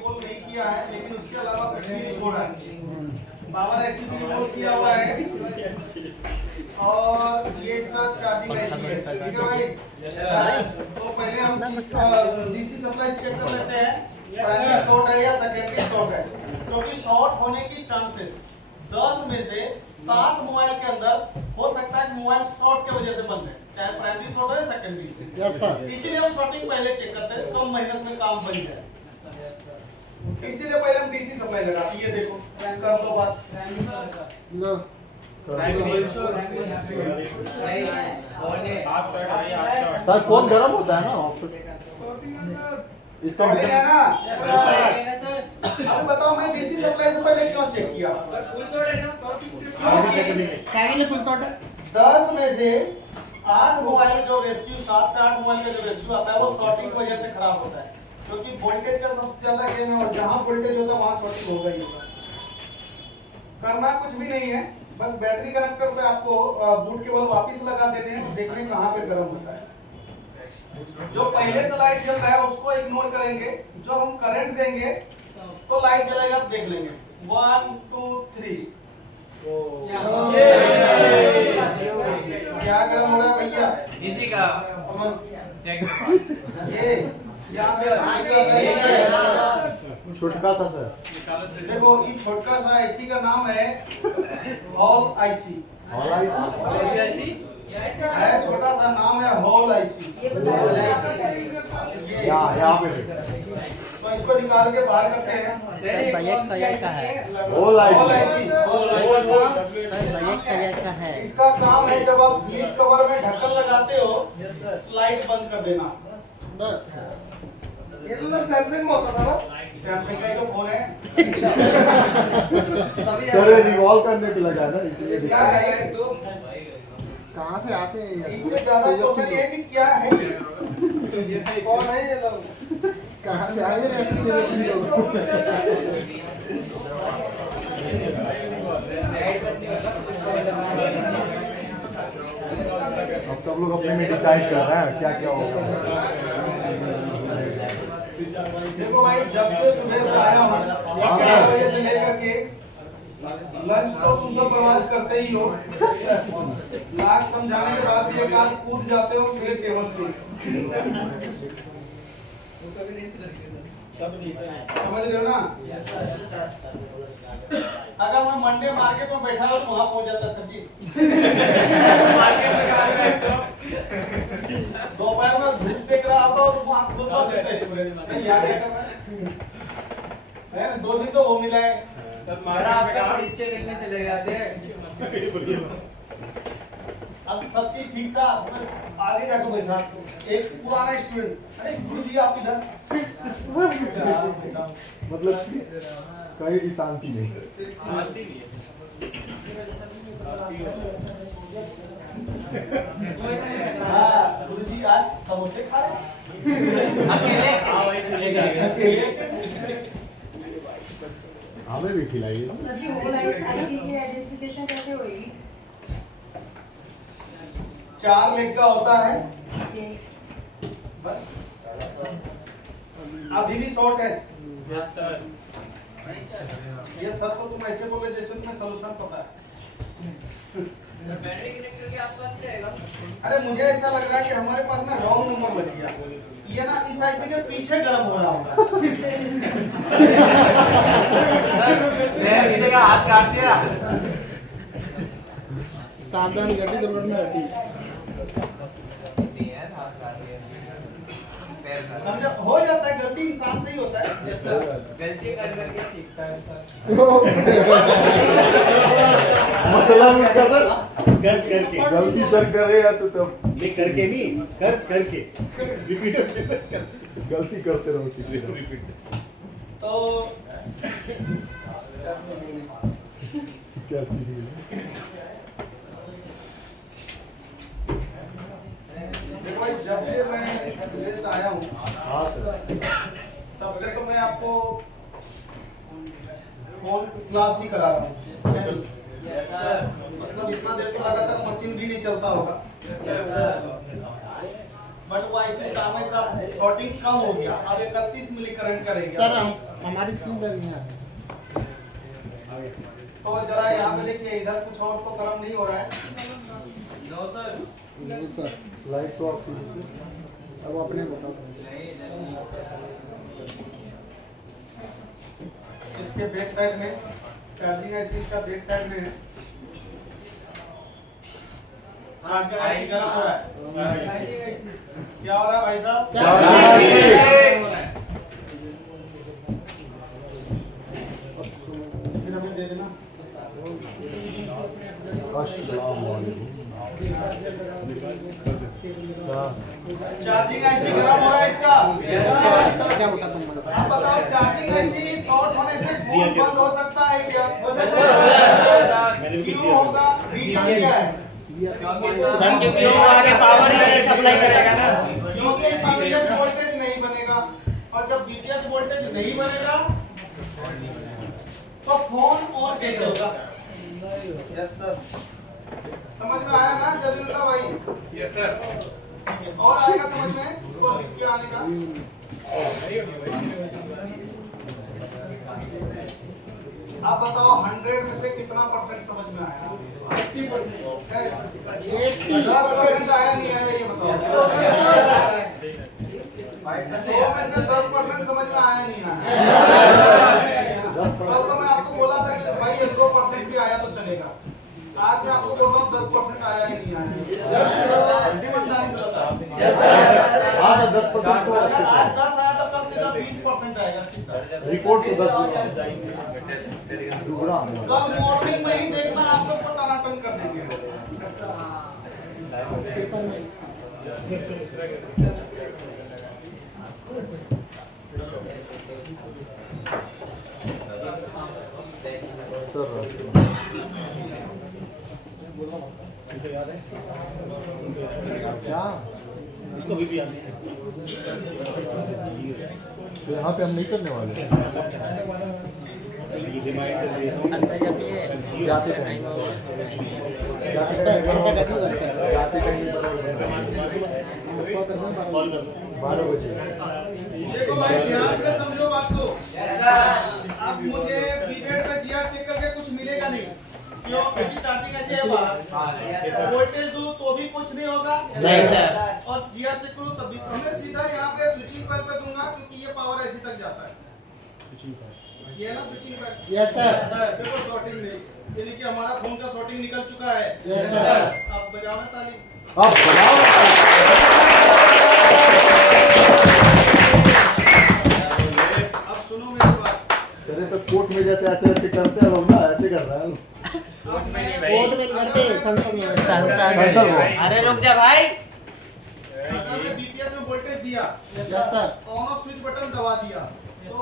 बोल नहीं किया है, लेकिन उसके अलावा कुछ भी नहीं छोड़ा है। पावर ऐसी भी बोल किया हुआ है, और ये इसका चार्जिंग ऐसी है। ठीक है भाई। तो पहले हम डीसी सप्लाई चेक कर लेते हैं, प्राइमरी शॉर्ट है या सेकेंडरी शॉर्ट है। क्योंकि शॉर्ट होने की चांसेस 10 में से 7 मोबाइल के अंदर हो सकता है कि मोबाइल शॉर्ट के वजह से बंद है, चाहे प्राइमरी शॉर्ट हो या सेकेंडरी। इसीलिए हम शॉर्टिंग पहले चेक करते हैं, कम मेहनत में काम बन जाए। इसीलिए पहले हम डीसी सप्लाई लगाते हैं। ये देखो, कर दो बात लो। सर फोन गर्म होता है ना इससे है ना। अब बताओ, मैं डीसी सप्लाई से पहले क्यों चेक किया? 10 में से 8 मोबाइल जो रेशियो, 7 से 8 मोबाइल का जो रेशियो आता है वो शॉर्टिंग की वजह से खराब होता है। क्योंकि वोल्टेज का सबसे ज्यादा गेम है, और जहां वोल्टेज होता है वहां शॉर्टिंग होगा ही होगा। करना कुछ भी नहीं है, बस बैटरी कनेक्टर पे आपको बूट केबल वापस लगा देने हैं, देखने कहां पे गर्म होता है। जो पहले से लाइट जल रहा है उसको इग्नोर करेंगे, जो हम करंट देंगे तो लाइट जलेगा, देख लेंगे। 1 2 3। क्या गर्म हो रहा है भैया? डीसी का चेक। ये यहाँ से छोटका सा सर, देखो, ये छोटका सा आईसी का नाम है हॉल आईसी। हॉल आईसी है, छोटा सा नाम है हॉल आईसी। यहाँ पे तो इसको निकाल के बाहर करते हैं। का है हॉल आईसी का है। इसका काम है, जब आप फ्लिप कवर में ढक्कन लगाते हो, लाइट बंद कर देना। ये तो सैमसंग में होता था ना, सैमसंग का ही तो फोन है। सर रिवॉल्व करने पे लगा है ना, इसलिए क्या है तो कहाँ से आते हैं? इससे ज्यादा क्वेश्चन ये है कि क्या है ये? कौन है ये लोग? कहाँ से आए हैं ऐसे तेजस्वी लोग? अब सब लोग अपने में डिसाइड कर रहे हैं क्या क्या होगा। देखो भाई, जब से सुबह से आया हूँ 4 बजे से लेकर के लंच तो तुम सब बर्बाद करते ही हो। लाख समझाने के बाद भी एक आध कूद जाते हो फिर टेबल पे। समझ रहे हो ना? अगर मैं मंडे मार्केट में बैठा हो तो वहां पहुंच जाता सब्जी। मार्केट में दोपहर में धूप सेक रहा होता तो वहां खुद बात करता स्टूडेंट नहीं यार, क्या कर रहा है? 2 दिन तो वो मिला है सर, मारा आपका नीचे खेलने चले जाते हैं। अब सब चीज ठीक था, मैं आगे जाकर बैठा। एक पुराना स्टूडेंट, अरे गुरुजी आप इधर। मतलब कहीं भी शांति नहीं। शांति नहीं है। हाँ, गुरुजी आज समोसे खा रहे अकेले। हमें भी खिलाइए। सभी होल आईसी की आइडेंटिफिकेशन कैसे होगी? 4 लेग का होता है ये बस। अभी भी शॉर्ट है। Yes sir. ये सर तो तुम ऐसे बोले जैसे तुम्हें सॉल्यूशन पता है। बैटरी कनेक्टर के आसपास रहेगा। अरे मुझे ऐसा लग रहा है कि हमारे पास ना रॉन्ग नंबर बज गया। ये ना इस आईसी के पीछे गर्म हो रहा होगा। का हाथ काट दिया। सावधान गड्डी दुर्घटना हटी। समझा? हो जाता है, गलती इंसान से ही होता है। यस सर, गलती कर करके सीखता है सर। मतलब उसका सर कर करके गलती सर करे तो तब नहीं, करके नहीं, कर करके रिपीट गलती करते रहो, सीखते रहो। रिपीट। तो क्या सीख मिले? देखो भाई, जब से मैं सुबह से आया हूँ हाँ सर, तब से तो मैं आपको फोन क्लास ही करा रहा हूँ। मतलब इतना देर तो लगातार मशीन भी नहीं चलता होगा। बट वो ऐसे हमेशा शॉर्टिंग कम हो गया, अब 31 मिली करंट करेगा। सर हमारी स्क्रीन पर भी है। तो जरा यहाँ पे देखिए, इधर कुछ और तो गर्म नहीं हो रहा है। No sir. नहीं सर, लाइट तो ऑफ कीजिए। अब अपने बताओ। इसके बैक साइड में चार्जिंग ऐसी इसका बैक साइड में है। चार्जिंग ऐसी गर्म हो रहा है। क्या हो रहा है भाई साहब? फिर हमें दे देना। चार्जिंग ऐसी गर्म हो रहा है इसका। आप बताओ, चार्जिंग ऐसी शॉर्ट होने से फोन बंद हो सकता है क्या? मैंने भी क्यों किया होगा? रीजन क्या है? सर क्योंकि वो आगे पावर ही सप्लाई करेगा ना। क्योंकि बीटीएच वोल्टेज नहीं बनेगा, और जब बीटीएच वोल्टेज नहीं बनेगा तो फोन और कैसे होगा? यस सर, समझ में आया ना जबीउल्लाह भाई? Yes sir. और आएगा समझ में उसको लिख के आने का। आप बताओ 100 में से कितना परसेंट समझ में आया? 10% आया नहीं आया ये बताओ। 100 में से 10% समझ में आया नहीं आया? कल तो मैं आपको बोला था कि भाई 2% भी आया तो चलेगा। आज मैं आपको बोल रहा हूँ 10% आया ही नहीं आया। ईमानदारी से बताओ। आज 10% तो अगर आज 10 आया तो कल सीधा 20% आएगा सीधा। रिपोर्ट तो 10 दुगना कल मॉर्निंग में ही देखना, आप लोग को टनाटन कर देंगे। क्या इसको भी आते हैं। तो यहाँ पे हम नहीं करने वाले। ये रिमाइंडर दे रहा हूँ। अंदर जब ये जाते कहीं जाते कहीं 12 बजे। देखो भाई, ध्यान से समझो बात को। अब मुझे बीटेड पे जीआर चेक करके कुछ मिलेगा नहीं, क्यों? क्योंकि चार्जिंग ऐसी है बाहर। वोल्टेज दूं तो भी कुछ नहीं होगा। नहीं सर। और जीआर चेक करूं तब भी मैं सीधा यहाँ पे स्विचिंग कॉइल पे दूंगा, क्योंकि ये पावर ऐसी तक जाता है। ये है ना स्विचिंग कॉइल? Yes sir. देखो शॉर्टिंग नहीं, यानी कि हमारा फोन का शॉर्टिंग निकल चुका है। Yes sir. अब बजाओ ना ताली। अब बनाओ। अब सुनो मेरी बात। सर ये तो कोर्ट में जैसे ऐसे ऐसे करते हैं लोग ना, ऐसे कर रहे हैं। कोर्ट में करते संसद में। अरे रुक जा भाई। अगर मैं बीपीएस में वोल्टेज दिया, yes sir. On off switch button दबा दिया, तो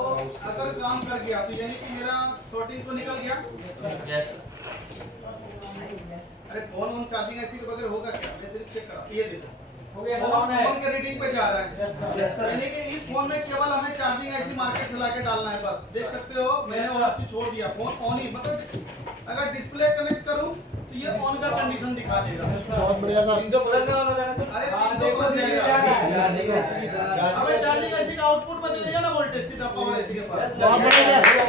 अगर काम कर गया तो यानी कि मेरा शॉर्टिंग तो निकल गया। अरे फोन ऑन चार्जिंग ऐसी के बगैर होगा क्या? जैसे चेक करो, ये देखो फोन के रीडिंग पे जा रहा है। यानी कि इस फोन में केवल हमें चार्जिंग ऐसी मार्केट से लाके डालना है बस। देख सकते हो मैंने ऑन ऑफ स्विच छोड़ दिया, फोन ऑन ही, मतलब अगर डिस्प्ले कनेक्ट करूं तो ये ऑन का कंडीशन दिखा देगा। बहुत बढ़िया सर। 300 प्लस का वाला जाना था। अरे 300 प्लस जाएगा। हमें चार्जिंग ऐसी का आउटपुट में दे देगा ना वोल्टेज सीधा पावर ऐसी के पास। बहुत बढ़िया सर।